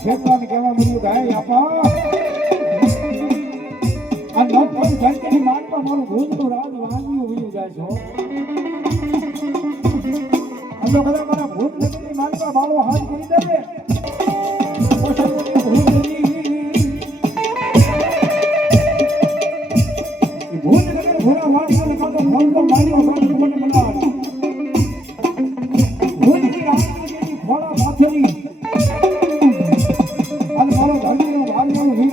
ખેતરાને કેવા મળ્યું ગાય આપા આ નવ કોઈ ધરતીની માનમાં મારું ભૂલનું રાજ વાંગ્યું ઉયું જાય છો આનો કદાચ મારા ભૂત નદીની માનમાં બાળો હાથ કરી દેવે પોષણની ભૂત નદી ભૂત નદી ભૂરા વાંગ્યું કાતો ફોન માર્યો કાતો મને મનાવ ભૂતની રાજની ફોડા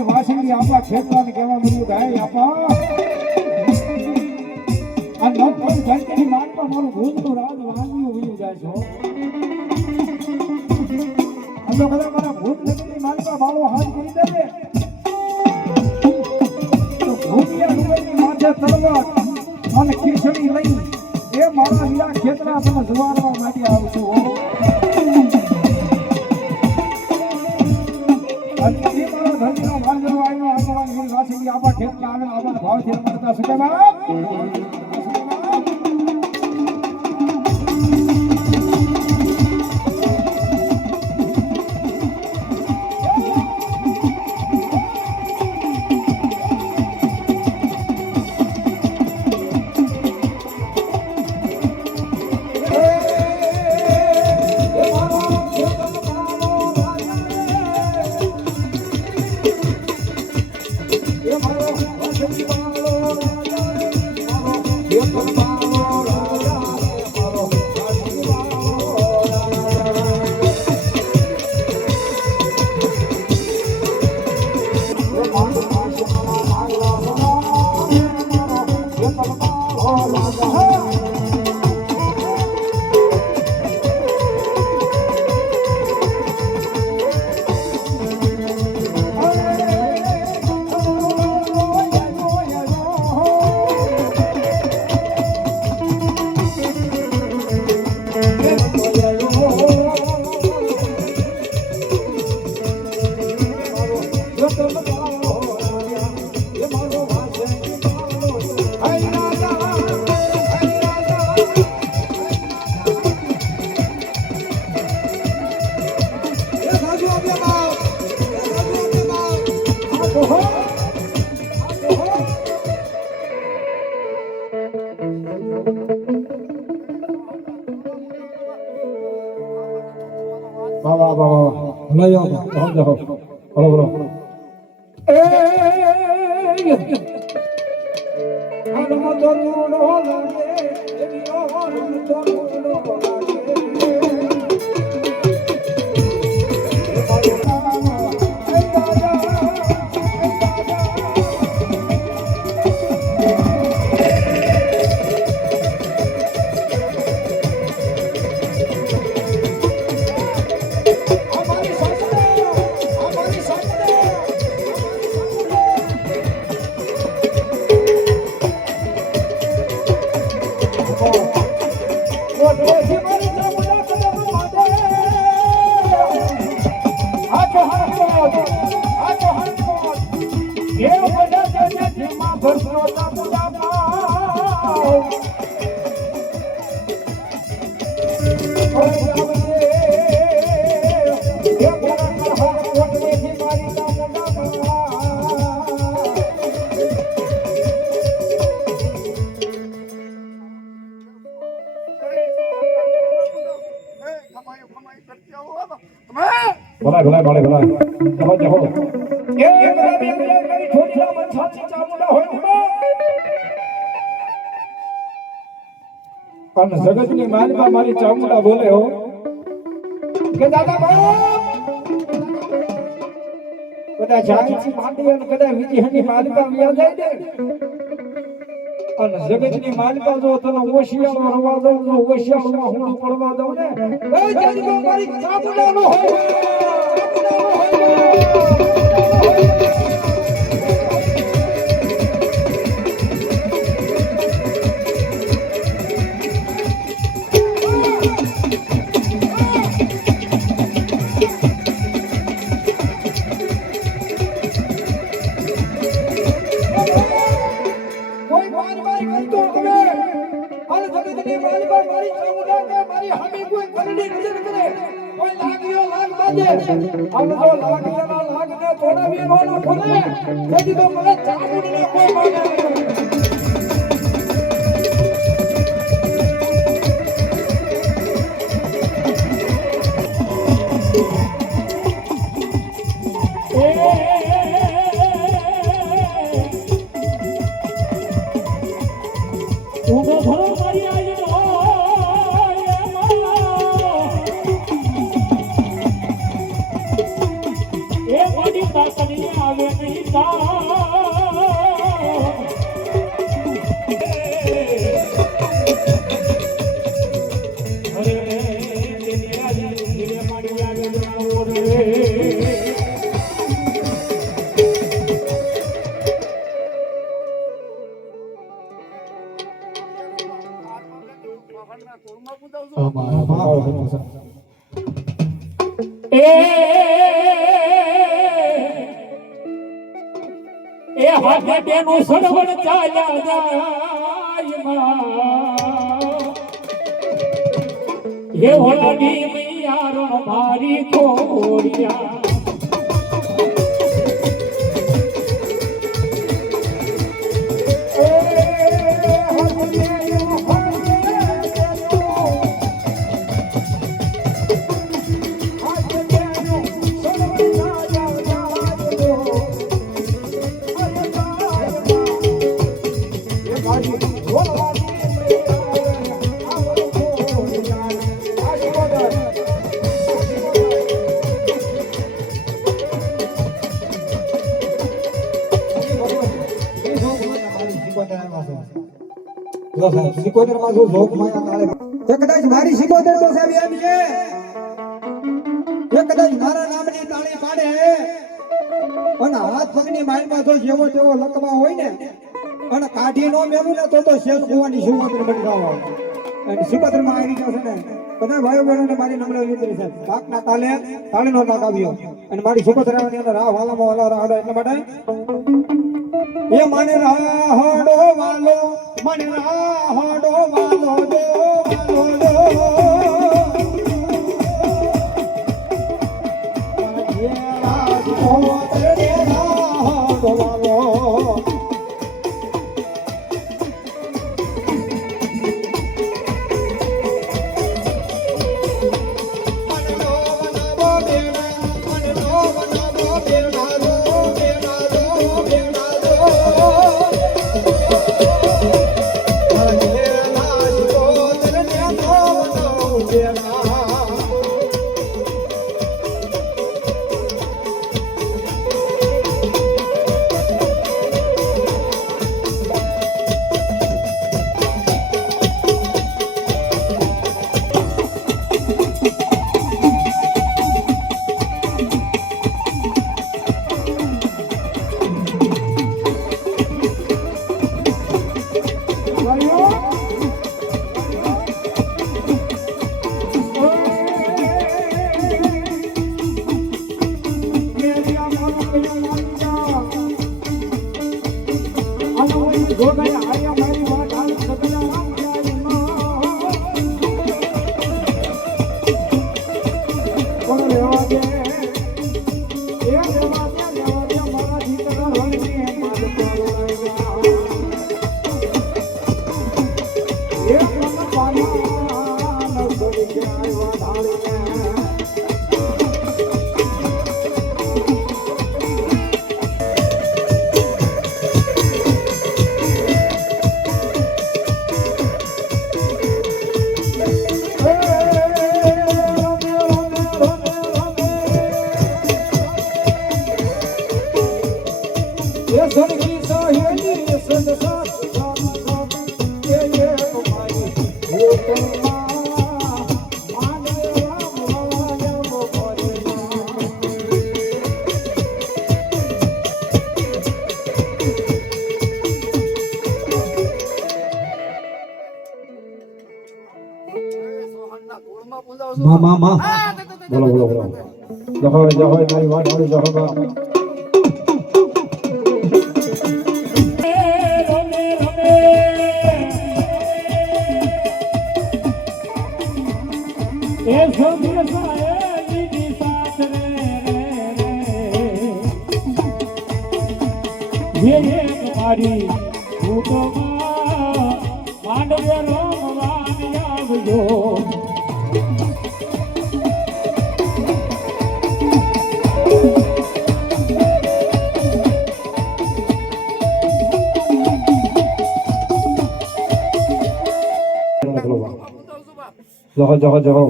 માથેલી આપા ખેતરાને કેવા મળ્યું ગાય આપા આ નવ કોઈ ધરતીની માનમાં મારું ભૂલનું રાજ વાંગ્યું ઉયું જાય છો આનો કદાચ મારા ભૂત નદીની માનમાં બાળો હાથ કરી દેવે તો ભૂતિયા ડુંગરની માથે તલવાર અને ખીસડી લઈ એ મારા હીરા ખેતરા તમે જુવારવા માટે આવશું આપા ખેતમાં આવેલા આપણા ભાવથી મળતા સુકેમાં બાબા બાબા ભલાઈ આવો જાઓ હલો હલો એ આનો તો નો લાગે એનો તો નો લાગે ભલા ભલા ભલા ભલા જહો જહો એ બરાબર મારી છોડીના મન સાચી ચામુંડા હોય પણ જગતની માલમાં મારી ચામુંડા બોલે હો કે દાદા બાપ કદા જાગીથી માંડી અને કદા વિજયની માલિકા વ્યા જાય દે અને જગતની માલિકા જો તને ઓશિયાળો રવા દઉં તો ઓશિયાળોમાં હું પડવા દઉં ને એ જગતમાં મારી ચામુંડાનો હોય તમારી હામી કોઈ કરડી નજર કરે કોઈ લાગ્યો લાગ બાજે આમ જો લાગ્યાના લાગને થોડા વેવાનો ખોલે તેથી તો મને ચામુંડને કોઈ માને એ હાથે બેનું સડવડ ચાલ્યા જાય હે હોલાની મૈયા રણ મારી કોરિયા સિકોતેર માં જો જોક માયા કાળે કદાચ મારી સિકોતેર તો સાહેબ એમ છે કદાચ મારા નામની તાળી પાડે અને હાથ પગની માલમાં જો જેવો તેવો લકવા હોય ને અને કાઢી નો મેલું ને તો શેર કુવાની સિકોતેર બની જાવ અને સિકોતેર માં આવી જશે ને બધા ભાઈઓ બહેનોને મારી નમ્ર વિનંતી છે પાકના તાલે તાળીનો તાક આવ્યો અને મારી સિકોતેર ની અંદર રાહ વાલામાં વાલા રાહડો એટલા માટે એ મને રાહડો વાલો મને રાહડો વાલો દો વાલો દો એ રાજકોટ રે રાહડો વાલો માં બોલો બોલો બોલો જય મારી વાત વાળી જય એ સંદેશાએ લીધી સાથ રે એક મારી ભૂતમાં માંડવે રમવાની આવજો જહો જહો જહો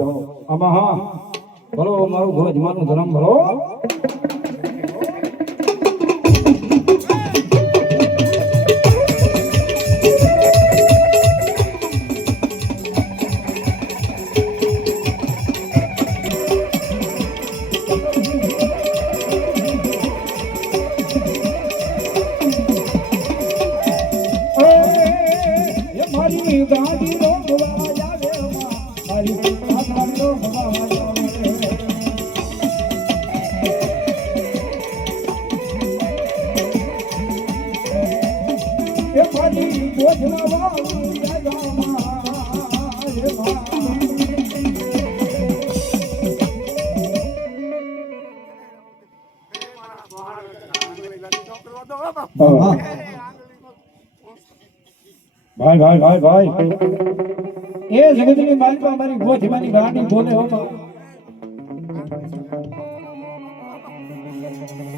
આમાં હા ભલો મારું ભોજમાનું ધર્મ ભલો મારી ગાડી નો ભવા જાવે મારી ગાડી નો ભવા જાવે એ મારી બોધના વાળી ભાઈ ભાઈ ભાઈ ભાઈ એ જગતની માલિકા મારી ગોઠમાની ગાડી બોલે હો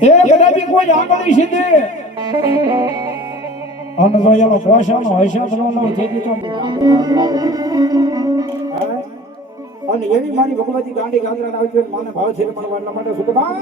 એ બધા બી કોઈ આંગળી સીધે અન તો એનો પોષાનો હૈસાનો નો થઈ તો અને એવી મારી ભગવતી ગાંડી ગાંદરા આવી છે મને ભાવ છે પણ વાળના માટે સુખબા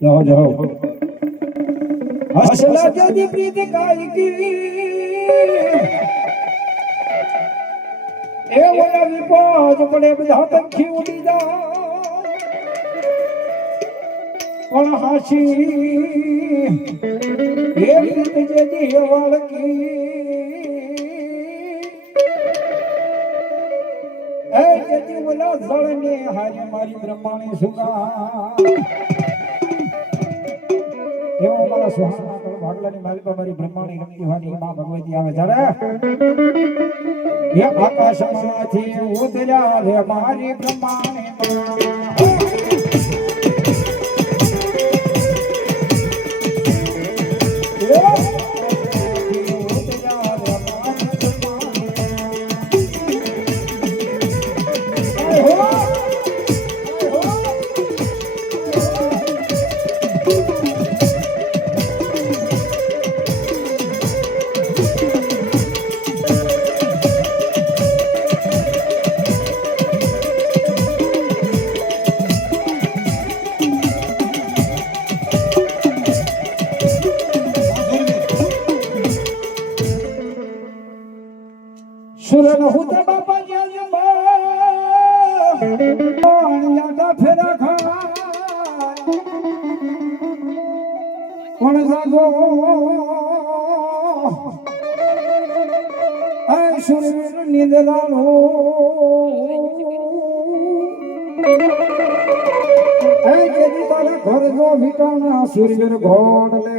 जाओ जाओ हसला जदी प्रीत गाई की ए वाला विपद पड़े बधा पंखी उड़ी जा પણ હાશી એ રીત જેદી વળકી એ જેદી ઓલા જળને હારી મારી બ્રહ્માણી સુગા એવો મારા સુહાના કળ ભાગલાની માલિકા મારી બ્રહ્માણી રમતી વાની માં ભગવતી આવે જ્યારે એ આકાશમાંથી ઉતર્યા રે મારી બ્રહ્માણી સુરન હુતે બાપા યાદા ફેરા ખા કોણ જાગો આ સુરવીર નિંદલાનો એ જેદી તારા ઘર જો વિટાણા સુરવીર ઘોડ લે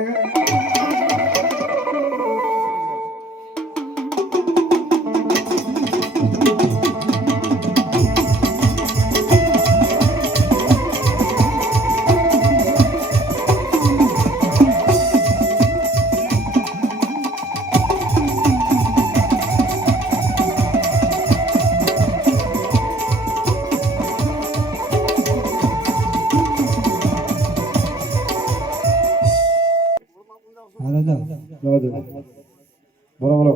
બોલો બોલો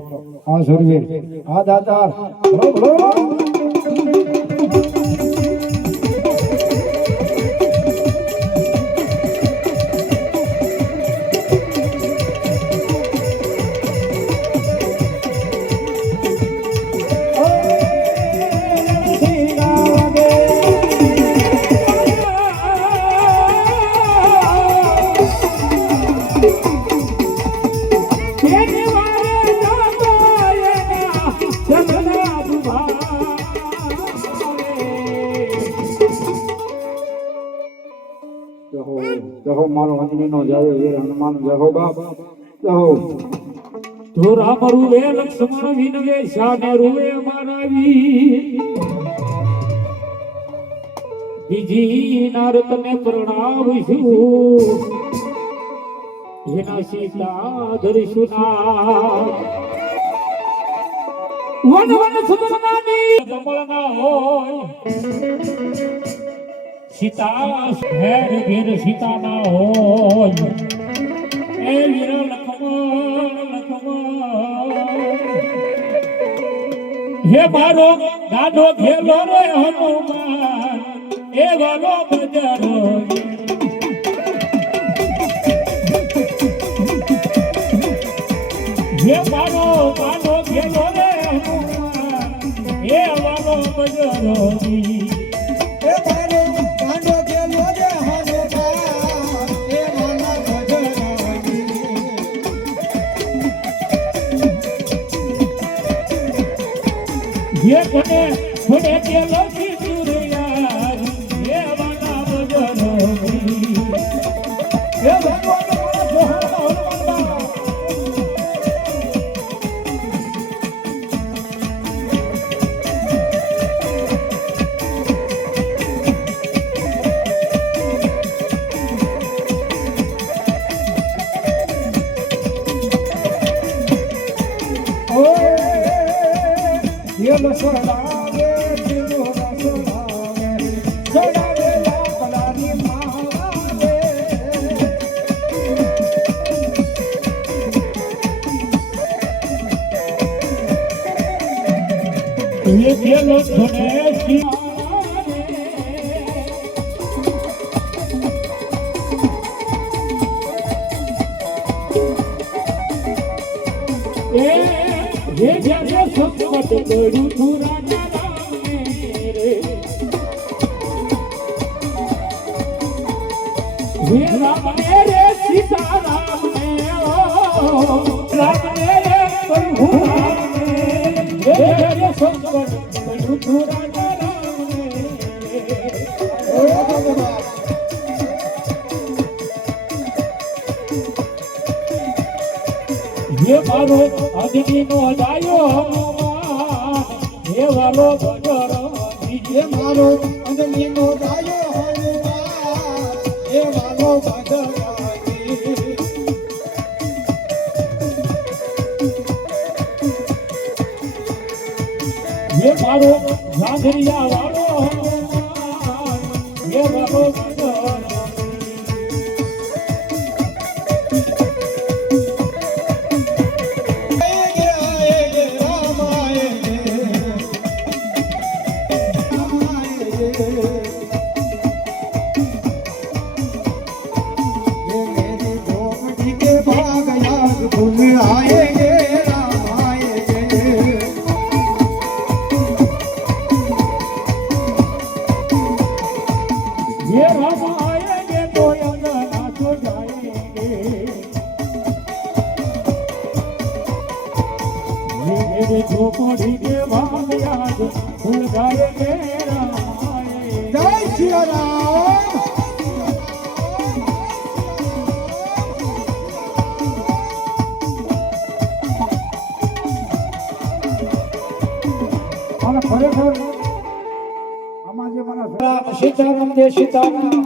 આ સુરવીર આ દાતાર બોલો બોલો જહો મારો અંજનીનો જય વીર હનુમાન જહો બાપ જહો ધોરા મરુવે લક્ષ્મણ વિનવે શાને રૂવે મારા વીર બીજી નારતને પ્રણામશું જેના સીતા ધરશુના વન વન સુમનાની કમળના હોય સીતા ઘેર ઘેર સીતા ના હોય એ વીર લખમણ હે મારો દાદો ઘેલો રે હનુમાન એ વાલો બજારો હે મારો દાદો ઘેલો રે હનુમાન એ વાલો બજારો ये कोने कोने के लोकी सुरिया ये वाला बजरो ये भगवान मारा जोहाना हनुमान ये लसड़ावे दिलो लसड़ावे सड़ावे लापलानी मावे ये केलो सुने ये जगे सपत करू थुरा राम रे હે રામ ને રે સીતા રામ ને રામ ને રે પ્રભુ રામ ને હે રે શંકર પ્રભુ રાજા રામ ને હે મારો અગ્નિ નો જાયો હનુમાન હે વાલો બજરંગી હે મારો અંજનીનો ગાયો હનુમાન હે વાલો બજરંગી હે મારો રાંધરિયા વાળો હનુમાન હે વાલો બજરંગી आएंगे राम आएंगे ये राम आएंगे तो अंगना तो जाएंगे ये मेरे झोपड़ी के भाग याद भूल जाएंगे राम आएंगे जय श्री राम અને ખરેખર આમાં જે મને સીતારામ દે સીતારામ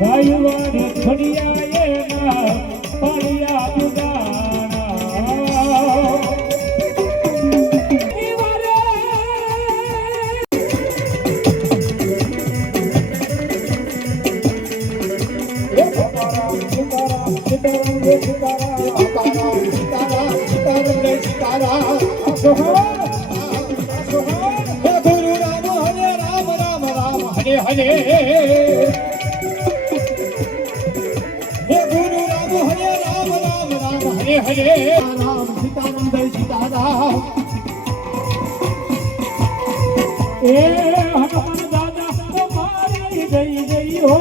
ભાઈવાને ખડિયા એના પાળિયા દુગાના હરે હરે હરે राम सीताराम जय सीताराम એ હનુમાન દાદા તમારી જઈ જઈ હો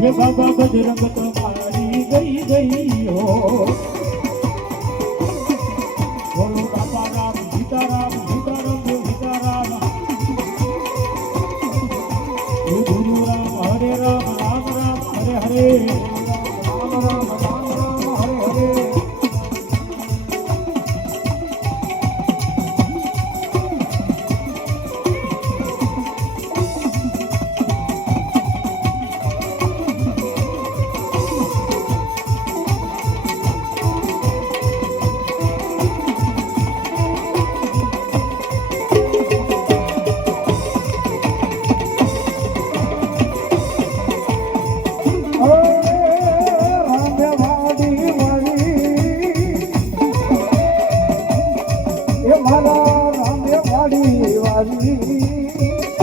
હે બાબા બજરંગ તમારી ગઈ ગઈ હો બોલો બાપા રામ સીતારામ સીતારામ સીતારામ હે ગુરુ રામ હરે રામ રામ રામ હરે હરે રામ રામ રામ રામ હરે હરે મારા રામે વાડી વાળી